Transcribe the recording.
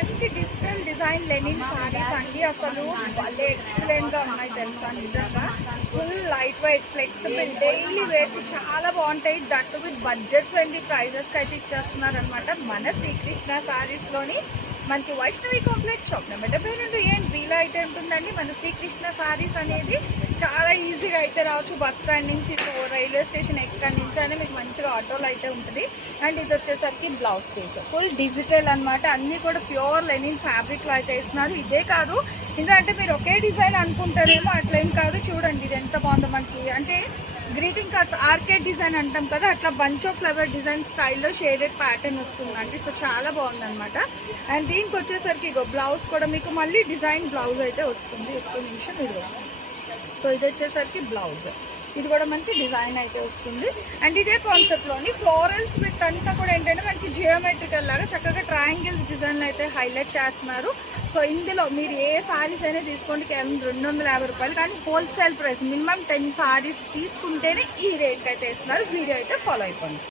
మంచి digital design Lenin saris అండి. అసలు భలే ఎక్సలెంట్గా ఉన్నాయి తెలుసా, నిజంగా full light weight flexible daily వేర్కి చాలా బాగుంటాయి. దట్ విత్ బడ్జెట్ ఫ్రెండ్లీ ప్రైజెస్కి అయితే ఇచ్చేస్తున్నారు అనమాట. మన శ్రీకృష్ణ సారీస్లోని మనకి వైష్ణవి కాంప్లెక్స్ షాప్ నెంబర్ 72 A&Bలో అయితే ఉంటుందండి. మన శ్రీకృష్ణ సారీస్ అనేది చాలా ఈజీగా అయితే రావచ్చు. బస్ స్టాండ్ నుంచి రైల్వే స్టేషన్ ఎక్కడి నుంచి అయినా మీకు మంచిగా ఆటోలో అయితే ఉంటుంది. అండ్ ఇది వచ్చేసరికి బ్లౌజ్ పీస్ ఫుల్ డిజిటల్ అనమాట. అన్నీ కూడా ప్యూర్ లెనిన్ ఫ్యాబ్రిక్లో అయితే ఇస్తున్నారు. ఇదే కాదు, ఎందుకంటే మీరు ఒకే డిజైన్ అనుకుంటారేమో, అట్లేం కాదు. చూడండి ఇది ఎంత బాగుందో. మనకి అంటే గ్రీటింగ్ కార్డ్స్ ఆర్కేడ్ డిజైన్ అంటాం కదా, అట్లా బంచ్ ఆఫ్ ఫ్లవర్ డిజైన్ స్టైల్లో షేడెడ్ ప్యాటర్న్ వస్తుందండి. సో చాలా బాగుందన్నమాట. అండ్ దీనికి వచ్చేసరికి ఇగో బ్లౌజ్ కూడా మీకు మళ్ళీ డిజైన్ బ్లౌజ్ అయితే వస్తుంది. ఒక్క నిమిషం ఇదిగో. సో ఇది వచ్చేసరికి బ్లౌజ్, ఇది కూడా మనకి డిజైన్ అయితే వస్తుంది. అండ్ ఇదే కాన్సెప్ట్లోని ఫ్లోరల్స్ విత్ అంతా కూడా ఏంటంటే మనకి జియోమెట్రికల్ లాగా చక్కగా ట్రయాంగిల్స్ డిజైన్లు అయితే హైలైట్ చేస్తున్నారు. సో ఇందులో మీరు ఏ సారీస్ అయినా తీసుకోండి, కేవలం 250 రూపాయలు. కానీ హోల్సేల్ ప్రైస్ మినిమం 10 సారీస్ తీసుకుంటేనే ఈ రేట్ అయితే ఇస్తున్నారు. వీడియో అయితే ఫాలో అయిపోండి.